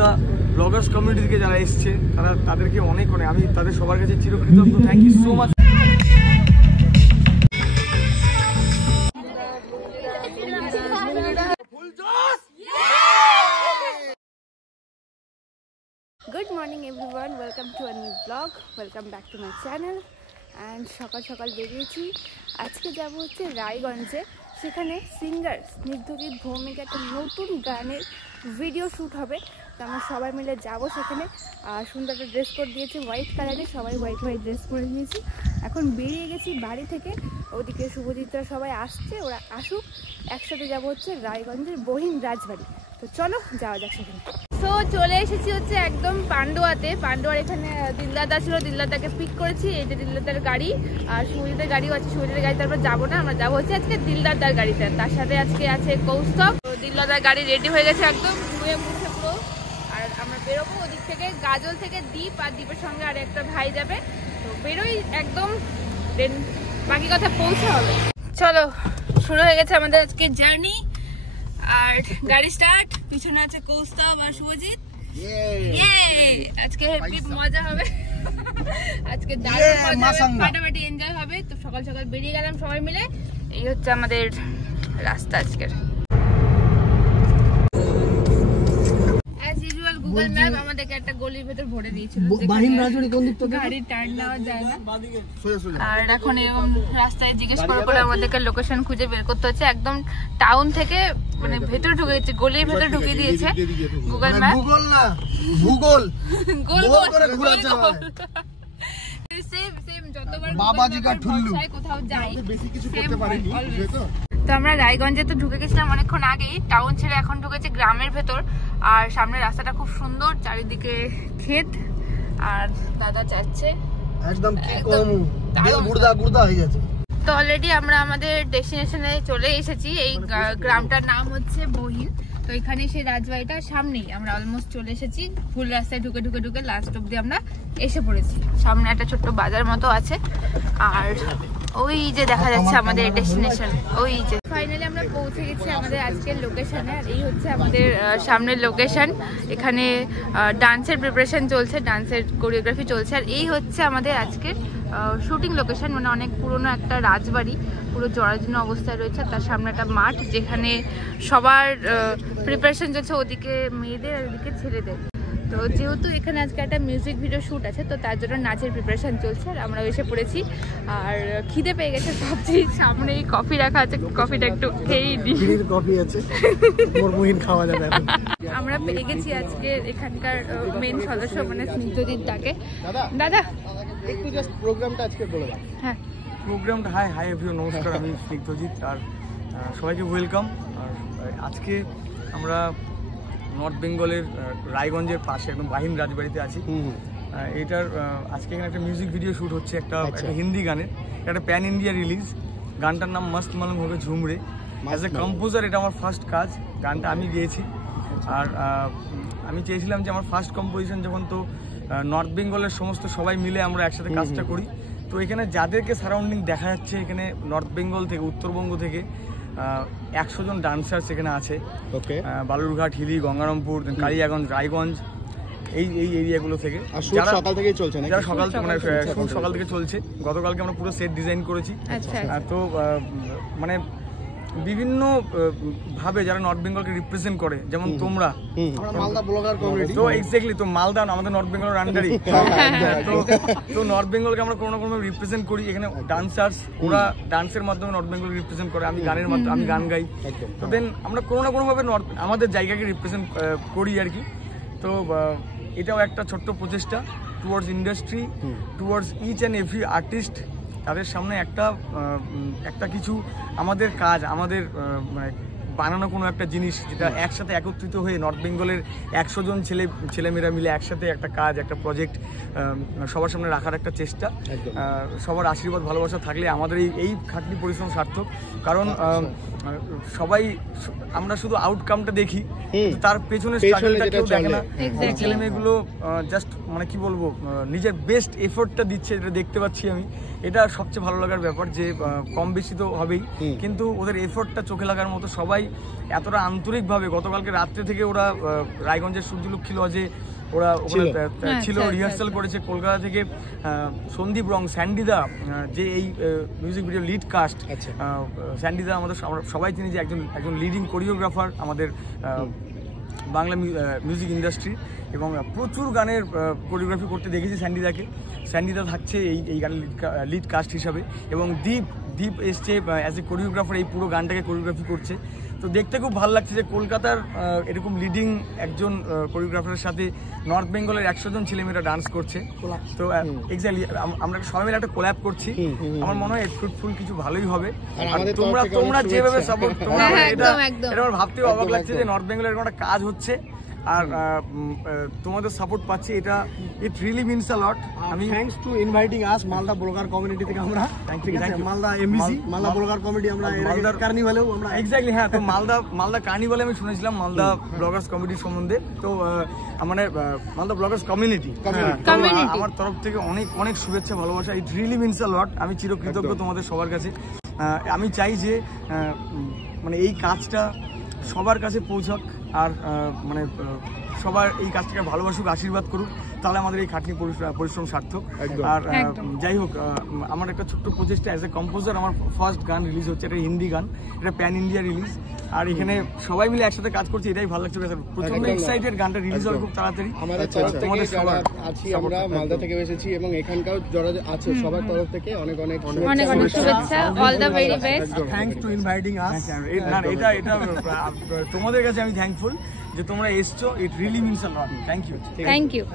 The Bloggers community থেকে যারা এসছে তাদেরকে অনেক আমি তাদের সবার কাছে চিরকৃতজ্ঞ। Thank you so much. Good morning everyone, welcome to a new vlog, welcome back to my channel and সকাল সকাল বেরিয়েছি। আজকে যাব হচ্ছে রায়গঞ্জে, সেখানে সিঙ্গার স্নিগ্ধজিৎ ভৌমিক একটা নতুন গানের ভিডিও শ্যুট হবে। তো আমরা সবাই মিলে যাব সেখানে। সুন্দর একটা ড্রেস কোড দিয়েছে হোয়াইট কালারের, সবাই হোয়াইট হোয়াইট ড্রেস পরে নিয়েছি। এখন বেরিয়ে গেছি বাড়ি থেকে, ওদিকে শুভজিৎরা সবাই আসছে, ওরা আসুক, একসাথে যাব হচ্ছে রায়গঞ্জের বহিন রাজবাড়ি। তো চলো যাওয়া যাক সেখানে। তো চলে এসেছি হচ্ছে একদম পান্ডুয়াতে। পান্ডুয়ার এখানে দিলদাদা ছিল, দিলদাদাকে পিক করেছি। এই যে দিলদাদার গাড়ি আর শুভজিতের গাড়িও আছে। শুভজিতের গাড়িতে আমরা যাবো না, আমরা যাবো হচ্ছে আজকে দিলদাদার গাড়িতে। তার সাথে আজকে আছে কৌস্তব। তো দিলদাদার গাড়ি রেডি হয়ে গেছে একদম ধুয়ে মুছে পুরো। আর আমরা বেরোবো ওদিক থেকে, গাজল থেকে দ্বীপ, আর দ্বীপের সঙ্গে আর একটা ভাই যাবে। তো বেরোই একদম, দেন বাকি কথা পৌঁছে হবে। চলো শুরু হয়ে গেছে আমাদের আজকে জার্নি। আর গাড়ি স্টার্ট, পিছনে আছে কৌস্তব আর শুভজিৎ। আজকে হেভি মজা হবে, আজকে দারুণ মজা হবে, ফাটাফাটি এনজয় হবে। তো সকাল সকাল বেরিয়ে গেলাম সবাই মিলে। এই হচ্ছে আমাদের রাস্তা আজকের। গুগল ম্যাপ আমাদেরকে একটা গলির ভেতর ভরে দিয়েছিল, গাড়ি টার্ন নেওয়া যায় না। আর এখন এরকম রাস্তায় জিজ্ঞেস করে আমাদেরকে লোকেশন খুঁজে বের করতে হচ্ছে। একদম টাউন থেকে মানে ভেতরে ঢুকে গেছে, গলির ভেতরে ঢুকিয়ে দিয়েছে গুগল ম্যাপ। গুগল না, ভূগোল, গোল করে ঘোরাচ্ছে। সেম সেম যতবার বাবাজি কা ঠুল্লু কোথাও যাই বেশি কিছু করতে পারিনি। তো আমরা রায়গঞ্জে তো ঢুকে গেছিলাম অনেকক্ষণ আগেই, টাউন ছেড়ে এখন ঢুকেছে গ্রামের ভেতর। আর সামনে রাস্তাটা খুব সুন্দর, চারিদিকে ক্ষেত। আর দাদা যাচ্ছে একদম গুড়দা হয়ে যাচ্ছে। তো অলরেডি আমরা আমাদের ডেস্টিনেশনে চলে এসেছি। এই গ্রামটার নাম হচ্ছে বহিন। তো এখানে সেই রাজবাড়িটা সামনেই, আমরা অলমোস্ট চলে এসেছি। ফুল রাস্তায় ঢুকে ঢুকে ঢুকে লাস্ট অব্দি আমরা এসে পড়েছি। সামনে একটা ছোট্ট বাজার মতো আছে। আর ওই যে দেখা যাচ্ছে আমাদের ডেস্টিনেশন, ওই যে ফাইনালি আমরা পৌঁছে গেছি আমাদের আজকের লোকেশনে। আর এই হচ্ছে আমাদের সামনের লোকেশন। এখানে ডান্সের প্রিপারেশন চলছে, ডান্সের কোরিওগ্রাফি চলছে। আর এই হচ্ছে আমাদের আজকের শুটিং লোকেশন, মানে অনেক পুরনো একটা রাজবাড়ি, পুরো জরাজীর্ণ অবস্থায় রয়েছে। তার সামনে একটা মাঠ, যেখানে সবার প্রিপারেশন চলছে, ওদিকে মেয়েদের আর ওদিকে ছেলেদের। তো যেহেতু এখানে আজকে একটা মিউজিক ভিডিও শ্যুট আছে, তো তার জন্য নাচের প্রিপারেশন চলছে। আর আমরা এসে পড়েছি, আর খিদে পেয়ে গেছে সবচেয়ে। সামনেই কফি রাখা আছে, কফিটা একটু খেয়েই দিই। কফি আছে, খাওয়া যাবে। আমরা পেয়ে গেছি আজকে এখানকার মেন সদস্য, মানে স্নিগ্ধজিৎ দাকে। দাদা একটু জাস্ট প্রোগ্রামটা আজকে বলে দাও। হ্যাঁ, প্রোগ্রামটা হাই এভরিওয়ান, নমস্কার, আমি স্নিগ্ধজিৎ আর সবাইকে ওয়েলকাম। আর আজকে আমরা নর্থ বেঙ্গলের রায়গঞ্জের পাশে একদম বাহিন রাজবাড়িতে আছি। এটার আজকে এখানে একটা মিউজিক ভিডিও শ্যুট হচ্ছে, একটা হিন্দি গানের, একটা প্যান ইন্ডিয়া রিলিজ। গানটার নাম মস্ত মালুম হবে ঝুমরে। অ্যাজ এ কম্পোজার এটা আমার ফার্স্ট কাজ, গানটা আমি গেয়েছি। আর আমি চেয়েছিলাম যে আমার ফার্স্ট কম্পোজিশন যখন, তো নর্থ বেঙ্গলের সমস্ত সবাই মিলে আমরা একসাথে কাজটা করি। তো এখানে যাদেরকে সারাউন্ডিং দেখা যাচ্ছে, এখানে নর্থ বেঙ্গল থেকে, উত্তরবঙ্গ থেকে 100 জন ডান্সার সেখানে আছে। বালুরঘাট, হিলি, গঙ্গারামপুর, কালিয়াগঞ্জ, রায়গঞ্জ, এই এরিয়াগুলো থেকে। যারা সকাল থেকে চলছে, যারা সকাল থেকে চলছে। গতকালকে আমরা পুরো সেট ডিজাইন করেছি। তো মানে বিভিন্ন ভাবে যারা নর্থ বেঙ্গলকে রিপ্রেজেন্ট করে, যেমন তোমরা, তো এক্স্যাক্টলি, তো মালদা আমাদের নর্থ বেঙ্গলের আন্ডারই। তো নর্থ বেঙ্গলকে আমরা কোনো না কোনো রিপ্রেজেন্ট করি। এখানে ডান্সার্স, ওরা ডান্সের মাধ্যমে নর্থ বেঙ্গল রিপ্রেজেন্ট করে, আমি গানের মাধ্যমে, আমি গান গাই। তো দেন আমরা কোনো না কোনোভাবে আমাদের জায়গাকে রিপ্রেজেন্ট করি আর কি। তো এটাও একটা ছোট্ট প্রচেষ্টা towards industry, towards each and every artist. তাদের সামনে একটা কিছু আমাদের কাজ, আমাদের মানে বানানো কোনো একটা জিনিস, যেটা একসাথে একত্রিত হয়ে নর্থ বেঙ্গলের 100 জন ছেলেমেয়েরা মিলে একসাথে একটা কাজ, একটা প্রজেক্ট সবার সামনে রাখার একটা চেষ্টা। সবার আশীর্বাদ ভালোবাসা থাকলে আমাদের এই খাটনি পরিশ্রম সার্থক। কারণ সবাই আমরা শুধু আউটকামটা দেখি, তার পেছনে স্ট্রাগলটা কেউ দেখে না। এই ছেলে মেয়েগুলো জাস্ট মানে কি বলবো, নিজের বেস্ট এফোর্টটা দিচ্ছে, এটা দেখতে পাচ্ছি আমি। এটা সবচেয়ে ভালো লাগার ব্যাপার যে কম বেশি তো হবেই, কিন্তু ওদের এফোর্টটা চোখে লাগার মতো। সবাই এতটা আন্তরিকভাবে, গতকালকে রাত্রে থেকে ওরা রায়গঞ্জের সূর্যলক্ষ্মী লজে ওরা ওখানে ছিল, রিহার্সাল করেছে। কলকাতা থেকে সন্দীপ রং, স্যান্ডিদা, যে এই মিউজিক ভিডিও লিড কাস্ট, স্যান্ডিদা আমাদের সবাই চিনি যে একজন লিডিং কোরিওগ্রাফার আমাদের বাংলা মিউজিক ইন্ডাস্ট্রি, এবং প্রচুর গানের কোরিওগ্রাফি করতে দেখেছি স্যান্ডিদাকে। স্যান্ডিদা থাকছে এই গানের লিড কাস্ট হিসাবে, এবং দীপ এসছে অ্যাজ এ কোরিওগ্রাফার, এই পুরো গানটাকে কোরিওগ্রাফি করছে। তো দেখতে খুব ভালো লাগছে যে কলকাতার এরকম লিডিং একজন কোরিওগ্রাফারের সাথে নর্থ বেঙ্গলের 100 জন ছেলেমেয়েরা ডান্স করছে। তো এক্স্যাক্টলি আমরা সবাই মিলে একটা কোল্যাব করছি। আমার মনে হয় ফ্রুটফুল কিছু ভালোই হবে। আর তোমরা যেভাবে সাপোর্ট, এটা আমার ভাবতেও অবাক লাগছে যে নর্থ বেঙ্গলের এরকম একটা কাজ হচ্ছে আর তোমাদের সাপোর্ট পাচ্ছি। এটা ইট রিয়েলি মিনস আ লট। আমি thanks to inviting us Malda blogger community থেকে। আমরা thank you Malda MBC, Malda blogger committee, আমরা মালদা কার্নিভালেও আমরা এক্স্যাক্টলি, হ্যাঁ। তো মালদা কার্নিভালে আমি শুনেছিলাম মালদা ব্লগার্স কমিটির সম্বন্ধে। তো মানে মালদা ব্লগার্স কমিউনিটি, আমার তরফ থেকে অনেক অনেক শুভেচ্ছা, ভালোবাসা। ইট রিয়েলি মিনস আ লট। আমি চিরকৃতজ্ঞ তোমাদের সবার কাছে। আমি চাই যে মানে এই কাজটা সবার কাছে পৌঁছাক, আর মানে সবার এই কাজটাকে ভালোবাসুক, আশীর্বাদ করুক, তাহলে আমাদের এই খাটনি পরিশ্রম সার্থক। আর যাই হোক, আমার একটা ছোট্ট প্রচেষ্টা অ্যাজ এ কম্পোজার, আমার ফার্স্ট গান রিলিজ হচ্ছে, এটা হিন্দি গান, এটা প্যান ইন্ডিয়া রিলিজ। আর এখানে সবাই মিলে একসাথে কাজ করছি, এটাই ভালো লাগছে। প্রচন্ড এক্সাইটেড, গানটা রিলিজ হবে খুব তাড়াতাড়ি। তোমাদের সবার আছি, আমরা মালদা থেকে এসেছি এবং এখানকার যারা আছে সবার তরফ থেকে অনেক অনেক শুভেচ্ছা। All the very best. Thanks to inviting us. এটা তোমাদের কাছে আমি থ্যাঙ্কফুল যে তোমরা এসছো। It really means a lot. Thank you.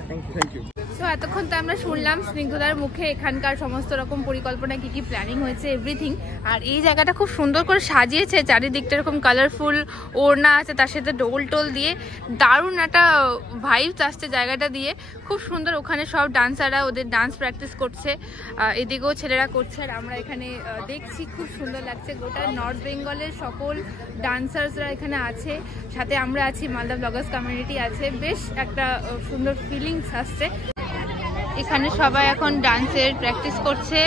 তো এতক্ষণ তো আমরা শুনলাম স্নিগ্ধদার মুখে এখানকার সমস্ত রকম পরিকল্পনা, কি কি প্ল্যানিং হয়েছে, এভরিথিং। আর এই জায়গাটা খুব সুন্দর করে সাজিয়েছে, চারিদিকটা এরকম কালারফুল ওড়না আছে, তার সাথে টোল দিয়ে দারুণ একটা ভাইবস আসছে জায়গাটা দিয়ে, খুব সুন্দর। ওখানে সব ডান্সাররা ওদের ডান্স প্র্যাকটিস করছে, এদিকেও ছেলেরা করছে, আর আমরা এখানে দেখছি খুব সুন্দর লাগছে। গোটা নর্থ বেঙ্গলের সকল ডান্সার্সরা এখানে আছে, সাথে আমরা আছি, মালদা ব্লগার্স কমিউনিটি আছে। বেশ একটা সুন্দর ফিলিংস আসছে। এখানে সবাই এখন ডান্সের প্র্যাকটিস করছে,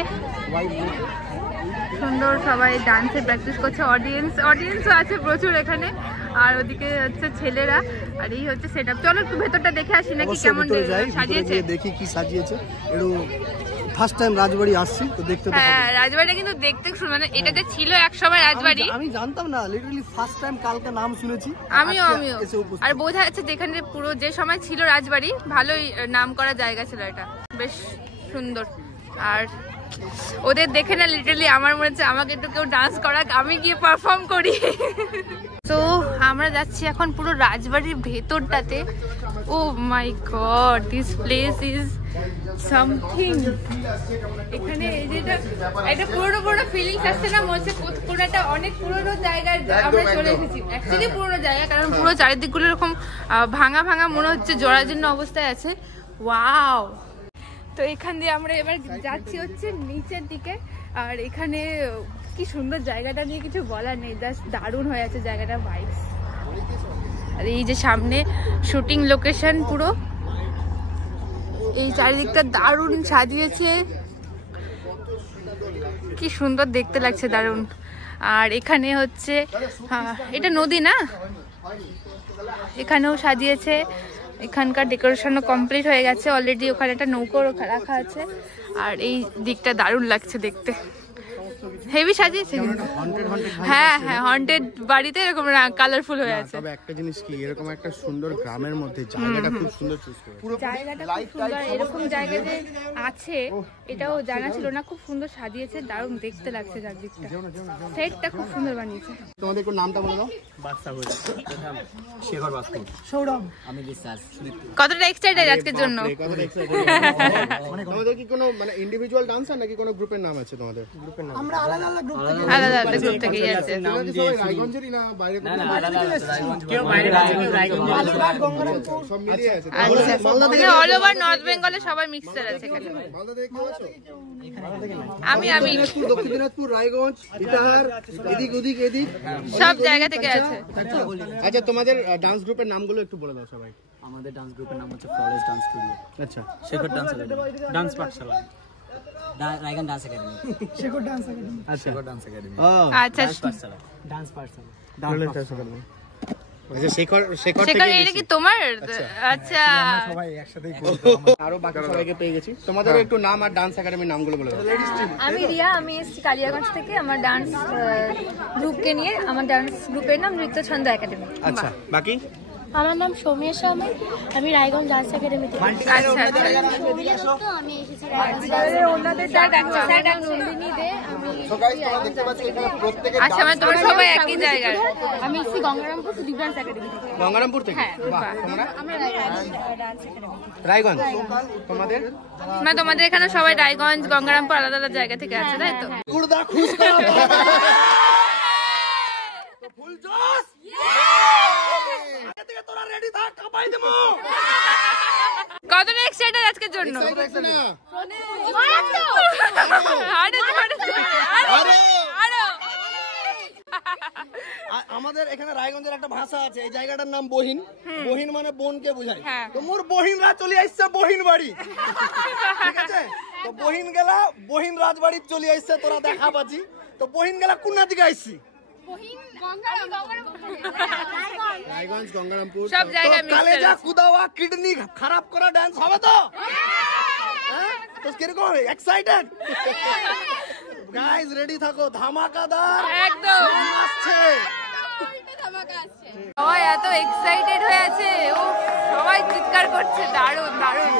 সুন্দর সবাই ডান্সের প্র্যাকটিস করছে। অডিয়েন্সও আছে প্রচুর এখানে, আর ওদিকে হচ্ছে ছেলেরা। আর এই হচ্ছে সেটআপ। চলো একটু ভেতরটা দেখে আসি নাকি কেমন সাজিয়েছে, দেখি কি সাজিয়েছে। একটু ফার্স্ট টাইম রাজবাড়ি আসছি, তো দেখতে তো হ্যাঁ, রাজবাড়িটা কিন্তু দেখতে মানে এটাতে ছিল একসময় রাজবাড়ি। আমি জানতাম না, লিটারালি ফার্স্ট টাইম কালকে নাম শুনেছি। আমিও আর বোঝা যাচ্ছে যেখানে পুরো যে সময় ছিল রাজবাড়ি, ভালোই নাম করা জায়গা ছিল এটা, বেশ সুন্দর। আর ওদের দেখে না লিটারালি আমার মনে হচ্ছে আমাকে একটু কেউ ডান্স করাক, আমি গিয়ে পারফর্ম করি। তো আমরা যাচ্ছি এখন পুরো রাজবাড়ির ভেতরটাতে। Oh my God, this place is something. এখানে যেটা একটা পুরোনো ফিলিংস আসছে না, মনে হচ্ছে কোনো একটা অনেক পুরোনো জায়গায় আমরা চলে এসেছি। অ্যাকচুয়ালি পুরোনো জায়গা, কারণ পুরো চারিদিকগুলো এরকম ভাঙা মনে হচ্ছে, জরাজীর্ণ অবস্থায় আছে। ওয়াও। তো এখান দিয়ে আমরা এবার যাচ্ছি হচ্ছে নিচের দিকে। আর এখানে কি সুন্দর, জায়গাটা নিয়ে কিছু বলার নেই, জাস্ট দারুণ হয়ে আছে জায়গাটা, ভাইবস। আর এই যে সামনে শুটিং লোকেশন, পুরো এই চারিদিকটা দারুণ সাজিয়েছে, কি সুন্দর দেখতে লাগছে, দারুণ। আর এখানে হচ্ছে এটা নদী না, এখানেও সাজিয়েছে। এখানকার ডেকোরেশনও কমপ্লিট হয়ে গেছে অলরেডি, ওখানে একটা নৌকো রাখা আছে। আর এই দিকটা দারুণ লাগছে দেখতে, হেভি সাজিয়েছে কিন্তু। হ্যাঁ, হন্টেড বাড়িতে এরকম কালারফুল হয়ে আছে। তবে একটা জিনিস কি, এরকম একটা সুন্দর গ্রামের মধ্যে জায়গাটা খুব সুন্দর চুজ করে, জায়গাটা খুব সুন্দর। এরকম জায়গা যে আছে এটাও জানা ছিল না, খুব সুন্দর সাজিয়েছে, দারুণ দেখতে লাগছে চারদিকটা। সেটটা খুব সুন্দর বানিয়েছে। তোমাদের কোন নামটা বলে দাও? সৌরভ। কতটা এক্সাইটেড আজকের জন্য? তোমাদের কি কোনো মানে ইন্ডিভিজুয়াল ডান্সার নাকি কোনো গ্রুপের নাম আছে তোমাদের? আমরা আলাদা আলাদা গ্রুপ থেকেই আছে। রায়গঞ্জেরই না বাইরে আচ্ছা অল ওভার নর্থ বেঙ্গলে সবাই মিক্সচার আছে এখানে। আমি দক্ষিণ দিনাজপুর, রায়গঞ্জ, ইটাহার, এদিক ওদিক এদিক সব জায়গা থেকে আছে। আচ্ছা তোমাদের ডান্স গ্রুপের নামগুলো একটু বলে দাও সবাই। আমাদের ডান্স গ্রুপের নাম হচ্ছে ফ্লরেস ডান্স স্টুডিও, আচ্ছা Shekhar dance academy, dance Pathshala, রায়গন dance academy, Shekhar dance academy, Shekhar dance academy, আচ্ছা পাঠশালা, ডান্স পাঠশালা, আচ্ছা শেখর শেখর এটা কি তোমার? আচ্ছা সবাই একসাথেই আরো বাকি সবাইকে পেয়ে গেছি। তোমাদের একটু নাম আর ডান্স একাডেমির নামগুলো বলে দাও। আমি রিয়া, আমি এসেছি কালিয়াগঞ্জ থেকে। আমার ডান্স গ্রুপকে নিয়ে, আমার ডান্স গ্রুপের নাম নৃত্য ছন্দ একাডেমি। আচ্ছা বাকি? আমার নাম সৌমেশ, আমি রায়গঞ্জ ডান্স একাডেমি থেকে। আচ্ছা আচ্ছা আমি এসেছি নন্দিনী দে, আচ্ছা মানে তোমরা সবাই একই জায়গায়? আমি এসেছি গঙ্গারামপুর সুদীপ ডান্স একাডেমি থেকে। গঙ্গারামপুর থেকে? বাহ, তোমরা? রায়গঞ্জ। তোমাদের? মানে তোমাদের এখানে সবাই রায়গঞ্জ গঙ্গারামপুর আলাদা আলাদা জায়গা থেকে আছে তাই তো? কতটা এক্সাইটেড আজকের জন্য? আমাদের এখানে রায়গঞ্জের একটা ভাষা আছে, এই জায়গাটার নাম বহিন। বহিন মানে বোনকে বোঝায়। তো মোর বহিনরা চলে আসছে বহিন বাড়ি, ঠিক আছে? তো বহিন গেলা বহিন রাজবাড়ি চলে আসছে, তোরা দেখা পাচ্ছি। তো বহিন গেলা কোন দিকে আসছি? রায়গঞ্জ গঙ্গারামপুর সব জায়গায় কালেজা কুদাওয়া কিডনি খারাপ করা ডান্স হবে তো? তো কিরকম এক্সাইটেড? গাইস রেডি থাকো, ধামাকাদার একদম আসছে। সবাই এত এক্সাইটেড হয়ে আছে, ও সবাই চিৎকার করছে, দারুণ দারুণ।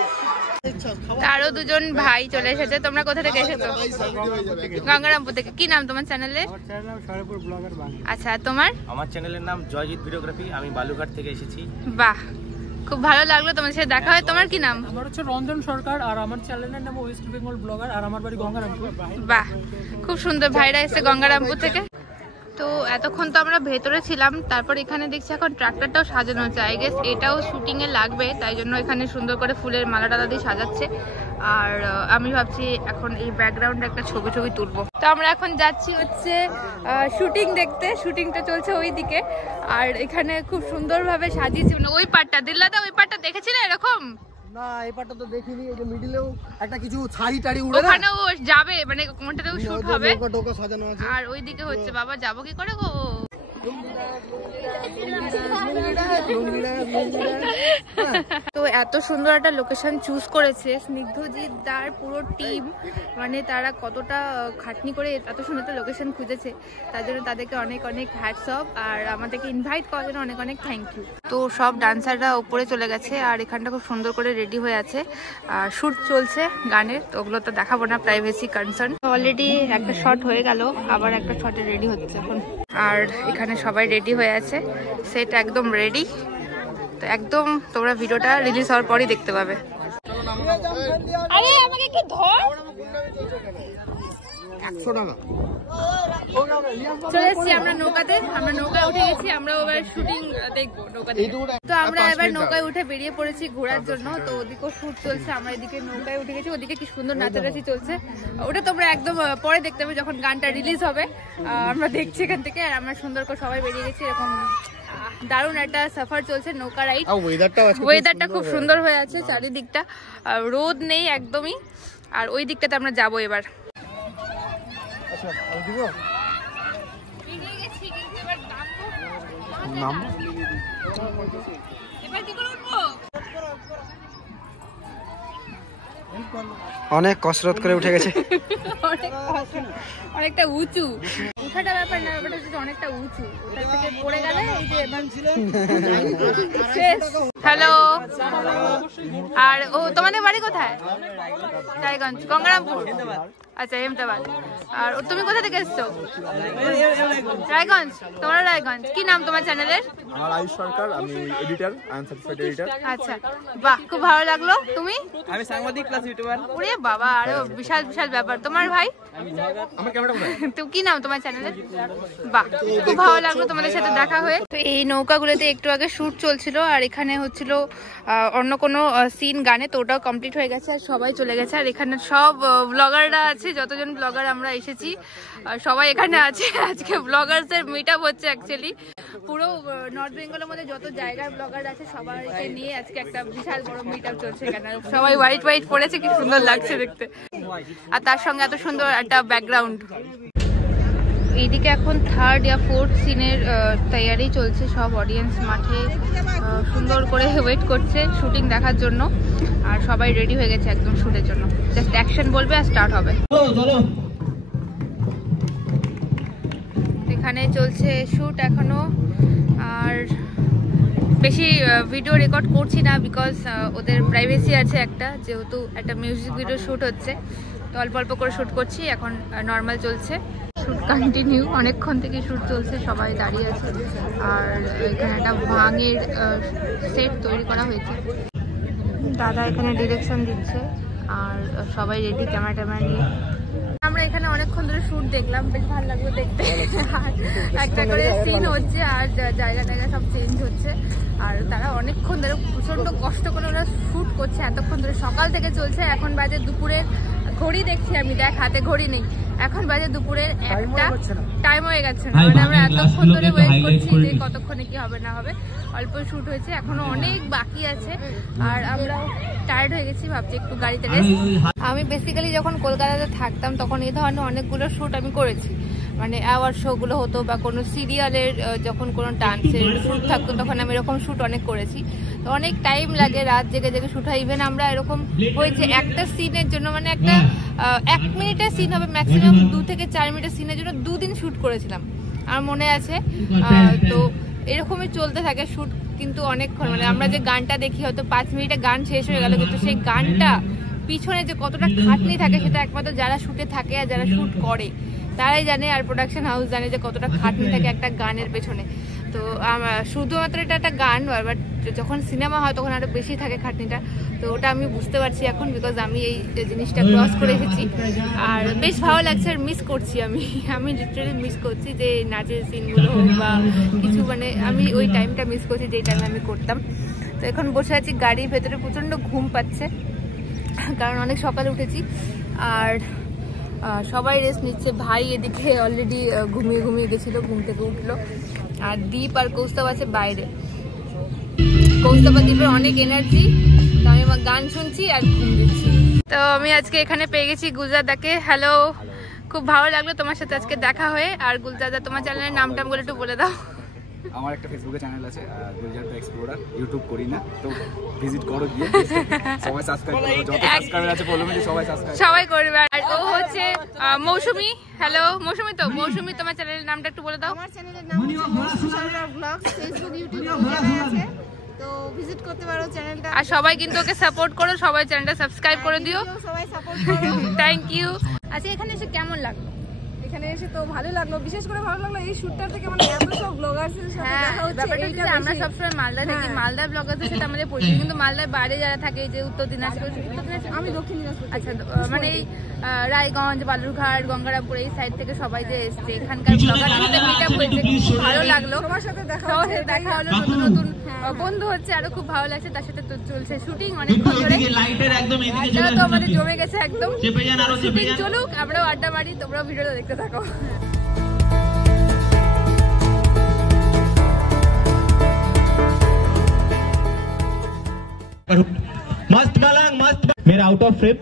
আরো দুজন ভাই চলে এসেছে। তোমরা কোথা থেকে এসেছো? গঙ্গারামপুর থেকে। কি নাম তোমার চ্যানেলে? আচ্ছা তোমার? আমার চ্যানেলের নাম জয়জিৎ ভিডিওগ্রাফি, আমি বালুঘাট থেকে এসেছি। বাহ, খুব ভালো লাগলো তোমার সাথে দেখা হয়। তোমার কি নাম? আমার হচ্ছে রঞ্জন সরকার, আর আমার চ্যানেলের নাম ওয়েস্ট বেঙ্গল ব্লগার, আর আমার বাড়ি গঙ্গারামপুর। বাহ, খুব সুন্দর ভাইরা এসে গঙ্গারামপুর থেকে। তো এতক্ষণ তো আমরা ভেতরে ছিলাম, তারপর এখানে দেখছি এখন ট্রাক্টরটাও সাজানো হচ্ছে। আই গেস এটাও শুটিং এ লাগবে, তাই জন্য এখানে সুন্দর করে ফুলের মালা টালা দিয়ে সাজাচ্ছে। আর আমি ভাবছি এখন এই ব্যাকগ্রাউন্ডে একটা ছবি তুলবো। তো আমরা এখন যাচ্ছি হচ্ছে শুটিং দেখতে। শুটিংটা চলছে ওই দিকে, আর এখানে খুব সুন্দরভাবে সাজিয়েছে। মানে ওই পার্টটা দিল্লাদা, ওই পার্টটা দেখেছিলে এরকম? না, এই পার্টটা তো দেখিনি। এই যে মিডিলেও একটা কিছু ছাড়ি টাড়ি উড়ে, ওখানেও যাবে, মানে কোনটাতেও শুট হবে। টোকা সাজানো আছে। আর ওইদিকে হচ্ছে, বাবা যাবো কি করে গো? তো এত সুন্দর একটা লোকেশন চুজ করেছে স্নিগ্ধজিৎ দার পুরো টিম, মানে তারা কতটা খাটনি করে এত সুন্দর একটা লোকেশন খুঁজেছে, তার জন্য তাদেরকে অনেক অনেক হ্যাটস অফ। আর আমাদেরকে ইনভাইট করার জন্য অনেক অনেক থ্যাংক ইউ। তো সব ডান্সাররা উপরে চলে গেছে, আর এখানটা খুব সুন্দর করে রেডি হয়ে আছে। আর শ্যুট চলছে গানের, তো ওগুলো তো দেখাবো না, প্রাইভেসি কনসার্ন। অলরেডি একটা শট হয়ে গেল, আবার একটা শটে রেডি হচ্ছে এখন। আর এখানে সবাই রেডি হয়ে আছে, সেট একদম রেডি। তো একদম তোমরা ভিডিওটা রিলিজ হওয়ার পরই দেখতে পাবে। আরে আমাকে একটু ধর। 100 টাকা। চলে এসেছি আমরা নৌকাতে, আমরা নৌকায় উঠে গেছি, আমরা এবার শুটিং দেখবো নৌকাতে। তো আমরা এবার নৌকায় উঠে বেরিয়ে পড়েছি ঘোরার জন্য। তো ওদিকেও শুট চলছে, আমরা এদিকে নৌকায় উঠে গেছি। ওদিকে কি সুন্দর নাচানাচি চলছে, ওটা তোমরা একদম পরে দেখতে পাবে যখন গানটা রিলিজ হবে। আমরা দেখছি এখান থেকে, আর আমরা সুন্দর করে সবাই বেরিয়ে গেছি। এরকম দারুণ একটা সফর চলছে, নৌকা রাইড। ওয়েদারটা খুব সুন্দর হয়ে আছে, চারিদিকটা রোদ নেই একদমই। আর ওই দিকটাতে আমরা যাবো এবার। অনেক কসরত করে উঠে গেছে। অনেকটা উঁচু উঠাটা ব্যাপার না, ব্যাপারটা হচ্ছে অনেকটা উঁচু। ওটা থেকে পড়ে গেলে এই যে হ্যালো। আর ও তোমাদের বাড়ি কোথায়? রায়গঞ্জ গঙ্গারামপুর। আচ্ছা হেমতাবাদ। আর তুমি কোথা থেকে এসছো? রায়গঞ্জ। তোমার রায়গঞ্জ। কি নাম তোমার চ্যানেলের? আমার আয়ুষ সরকার, আমি editor, I am certified editor. আচ্ছা বাহ, খুব ভালো লাগলো। তুমি? আমি সাংবাদিক প্লাস ইউটিউবার। ওরে বাবা, আরো বিশাল বিশাল ব্যাপার। তোমার ভাই? আমার ক্যামেরা কোথায়? তো কি নাম তোমার চ্যানেলের? বাহ, খুব ভালো লাগলো তোমাদের সাথে দেখা হয়ে। তো এই নৌকাগুলোতে একটু আগে শুট চলছিল, আর এখানে হচ্ছিল অন্য কোনো সিন গানে, তো ওটাও কমপ্লিট হয়ে গেছে আর সবাই চলে গেছে। আর এখানে সব ব্লগাররা আছে, যতজন ব্লগার আমরা এসেছি সবাই এখানে আছে। আজকে ব্লগারদের মিট আপ হচ্ছে অ্যাকচুয়ালি। পুরো নর্থ বেঙ্গলের মধ্যে যত জায়গার ব্লগার আছে সবাইকে নিয়ে আজকে একটা বিশাল বড় মিট আপ চলছে এখানে। সবাই হোয়াইট হোয়াইট পরেছে, কি সুন্দর লাগছে দেখতে, আর তার সঙ্গে এত সুন্দর একটা ব্যাকগ্রাউন্ড। এইদিকে এখন 3rd या 4th সিনের তৈয়ারি চলছে, সব অডিয়েন্স মাঠে সুন্দর করে ওয়েট করছে শুটিং দেখার জন্য, আর সবাই রেডি হয়ে গেছে একদম শুটের জন্য। জাস্ট অ্যাকশন বলবে আর স্টার্ট হবে। এখানে চলছে শুট এখনো, আর বেশি ভিডিও রেকর্ড করছি না বিকজ ওদের প্রাইভেসি আছে একটা, যেহেতু একটা মিউজিক ভিডিও শুট হচ্ছে, তো অল্প অল্প করে শুট করছি। এখন নর্মাল চলছে শুট, কন্টিনিউ, অনেকক্ষণ থেকে শুট চলছে, সবাই দাঁড়িয়ে আছে। আর এখানে একটা ভাঙের সেট তৈরি করা হয়েছে, দাদা এখানে ডিরেকশন দিচ্ছে, আর সবাই রেডি ক্যামেরা নিয়ে। আমরা এখানে অনেকক্ষণ ধরে শুট দেখলাম, বেশ ভালো লাগলো দেখতে। আর একটা করে সিন হচ্ছে, আর জায়গা টায়গা সব চেঞ্জ হচ্ছে, আর তারা অনেকক্ষণ ধরে প্রচন্ড কষ্ট করে ওরা শুট করছে, এতক্ষণ ধরে সকাল থেকে চলছে। এখন বাজে দুপুরের, ঘড়ি দেখছি আমি, দেখ হাতে ঘড়ি নেই, এখন বাজে দুপুরের 1টা, টাইম হয়ে গেছে না। মানে আমরা এতক্ষণ ধরে ওয়েট করছি যে কতক্ষণে কি হবে না হবে। অল্প শুট হয়েছে, এখনো অনেক বাকি আছে, আর আমরা টায়ার্ড হয়ে গেছি, ভাবছি একটু গাড়িতে রেস্ট। আমি বেসিক্যালি যখন কলকাতাতে থাকতাম তখন এই ধরনের অনেকগুলো শুট আমি করেছি, মানে অ্যাওয়ার্ড শোগুলো হতো বা কোনো সিরিয়ালের যখন কোনো ডান্সের শুট থাকতো তখন আমি এরকম শুট অনেক করেছি। তো অনেক টাইম লাগে, রাত জেগে জেগে শুট হয়। ইভেন আমরা এরকম হয়েছে একটা সিনের জন্য, মানে একটা 1 মিনিটের সিন হবে, ম্যাক্সিমাম 2 থেকে 4 মিনিটের সিনের জন্য 2 দিন শুট করেছিলাম, আমার মনে আছে। তো এরকমই চলতে থাকে শুট, কিন্তু অনেকক্ষণ, মানে আমরা যে গানটা দেখি হয়তো 5 মিনিটে গান শেষ হয়ে গেল, কিন্তু সেই গানটা পিছনে যে কতটা খাটনি থাকে সেটা একমাত্র যারা শুটে থাকে আর যারা শুট করে তারাই জানে, আর প্রোডাকশন হাউস জানে যে কতটা খাটনি থাকে একটা গানের পেছনে। তো শুধুমাত্র এটা একটা গান, বাট যখন সিনেমা হয় তখন আরো বেশি থাকে খাটনিটা। তো ওটা আমি বুঝতে পারছি এখন, বিকজ আমি এই জিনিসটা ক্রস করে এসেছি, আর বেশ ভালো লাগছে। আর মিস করছি আমি লিটারালি মিস করছি যে নাচের সিনগুলো হোক বা কিছু, মানে আমি ওই টাইমটা মিস করছি যেই টাইমে আমি করতাম। তো এখন বসে আছি গাড়ির ভেতরে, প্রচণ্ড ঘুম পাচ্ছে কারণ অনেক সকালে উঠেছি, আর সবাই রেস্ট নিচ্ছে। ভাই এদিকে অলরেডি ঘুমিয়ে ঘুমিয়ে গেছিলো, ঘুম থেকে উঠলো, আর দীপ আর কৌস্তব আছে বাইরে। কৌস্তব আর দীপের অনেক এনার্জি, তো আমি আমার গান শুনছি আর ঘুম দিচ্ছি। তো আমি আজকে এখানে পেয়ে গেছি গুলজাদাকে। হ্যালো, খুব ভালো লাগলো তোমার সাথে আজকে দেখা হয়ে। আর গুলজাদা, তোমার চ্যানেলের নামটা বলে একটু বলে দাও। আমার একটা ফেসবুকে চ্যানেল আছে, গুলজার দ্য এক্সপ্লোরার, ইউটিউব করি না, তো ভিজিট করো গিয়ে, সবাই সাবস্ক্রাইব করো, যত সাবস্ক্রাইবার আছে বলবো যে সবাই করবে। আর ও হচ্ছে মৌসুমী। হ্যালো মৌসুমী, তো মৌসুমী তোমার চ্যানেলের নামটা একটু বলে দাও। আমার চ্যানেলের নাম হচ্ছে মৌসুমী সরকার ব্লগস, ফেসবুক ইউটিউব দুটোতেই আছে, তো ভিজিট করতে পারো চ্যানেলটা। আর সবাই কিন্তু ওকে সাপোর্ট করো, সবাই চ্যানেলটা সাবস্ক্রাইব করে দিও, সবাই সাপোর্ট করো। Thank you. আচ্ছা, এখানে এসে কেমন লাগলো? এখানে এসে তো ভালো লাগলো, বিশেষ করে ভালো লাগলো এই শুটটা থেকে, মানে এত সব ব্লগারদের সাথে দেখা হচ্ছে। ব্যাপারটা আমরা সবসময় মালদা থাকি, মালদার ব্লগারদের সাথে আমাদের পরিচয়, কিন্তু মালদার বাইরে যারা থাকে, যে উত্তর দিনাজপুর, আমি দক্ষিণ দিনাজপুর, আচ্ছা মানে এই রায়গঞ্জ, বালুরঘাট, গঙ্গারামপুর এই সাইড থেকে সবাই যে এসছে, এখানকার ব্লগারদের সাথে মিট আপ হয়েছে, খুব ভালো লাগলো। সবার সাথে দেখা হলো, নতুন নতুন বন্ধু হচ্ছে, আরো খুব ভালো লাগছে। তার সাথে চলছে শুটিং অনেকক্ষণ ধরে, তো আমাদের জমে গেছে একদম। শুটিং চলুক, আমরাও আড্ডা মারি, তোমরাও ভিডিওটা দেখতে থাকো। मस्त गालांग मस्त मेरा आउट ऑफ फ्रेम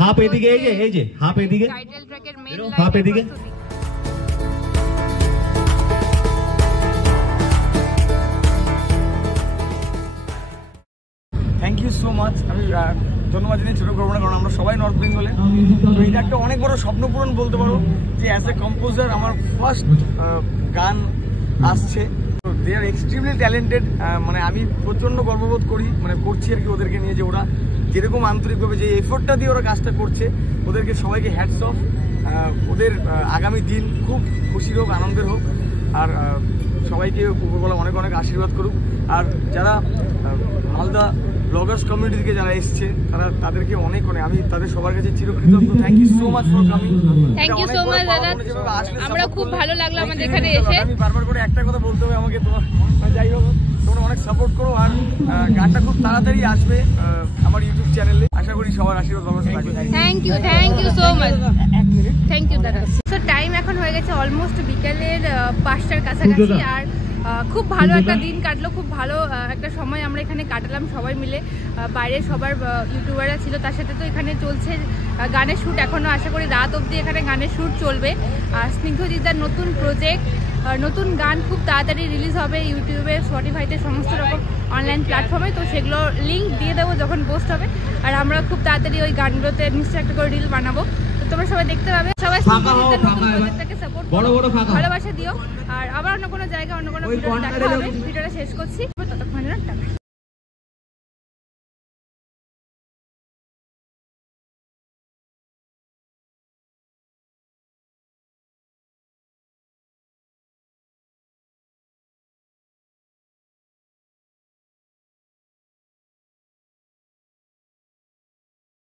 हाफ एदिके এই যে হাফ এদিকে টাইটেল ট্র্যাকের মেইন হাফ এদিকে। Thank you so much. আমি ধন্যবাদ জানাই ছোট করবো না, কারণ আমরা সবাই নর্থ বেঙ্গলে, তো এটা একটা অনেক বড় স্বপ্ন পূরণ বলতে পারো যে অ্যাজ এ কম্পোজার আমার ফার্স্ট গান আসছে। দে আর এক্সট্রিমলি ট্যালেন্টেড। মানে আমি প্রচণ্ড গর্ববোধ করি, মানে করছি আর কি ওদেরকে নিয়ে, যে ওরা যেরকম আন্তরিকভাবে যে এফোর্টটা দিয়ে ওরা কাজটা করছে, ওদেরকে সবাইকে হ্যাটস অফ। ওদের আগামী দিন খুব খুশির হোক, আনন্দের হোক, আর সবাইকে উপরওয়ালা অনেক অনেক আশীর্বাদ করুক। আর যারা মালদা ব্লগার্স কমিউনিটি থেকে যারা এসছে, তাদেরকে অনেক আমি তাদের সবার কাছে চিরকৃতজ্ঞ। Thank you so much for coming. Thank you so much দাদা, আমরা খুব ভালো লাগলো আমাদের এখানে এসে। আমি বারবার করে একটা কথা বলতে হবে আমাকে, তোমার যাই হোক তোমরা অনেক সাপোর্ট করো, আর গানটা খুব তাড়াতাড়ি আসবে আমার ইউটিউব চ্যানেলে। আশা করি সবার আশীর্বাদ ভালোবাসা থাকবে। Thank you so much, thank you দাদা। তো টাইম এখন হয়ে গেছে অলমোস্ট বিকেলের 5টার কাছাকাছি, আর খুব ভালো একটা দিন কাটলো, খুব ভালো একটা সময় আমরা এখানে কাটালাম সবাই মিলে। বাইরে সবার ইউটিউবাররা ছিল, তার সাথে তো এখানে চলছে গানের শ্যুট এখনও। আশা করি রাত অবধি এখানে গানের শ্যুট চলবে। আর স্নিগ্ধজিদার নতুন প্রজেক্ট, নতুন গান খুব তাড়াতাড়ি রিলিজ হবে ইউটিউবে, স্পটিফাইতে, সমস্ত রকম অনলাইন প্ল্যাটফর্মে। তো সেগুলো লিঙ্ক দিয়ে দেবো যখন পোস্ট হবে। আর আমরা খুব তাড়াতাড়ি ওই গানগুলোতে নিশ্চয়ই একটা করে রিল বানাবো, তো তোমরা সবাই দেখতে পাবে। সবাই প্রজেক্টটাকে সাপোর্ট করো, ভালোবাসা দিও। আর আবার অন্য কোনো জায়গায় অন্য কোনো ভিডিও দেখা হবে। ভিডিওটা শেষ করছি, ততক্ষণ টাটা।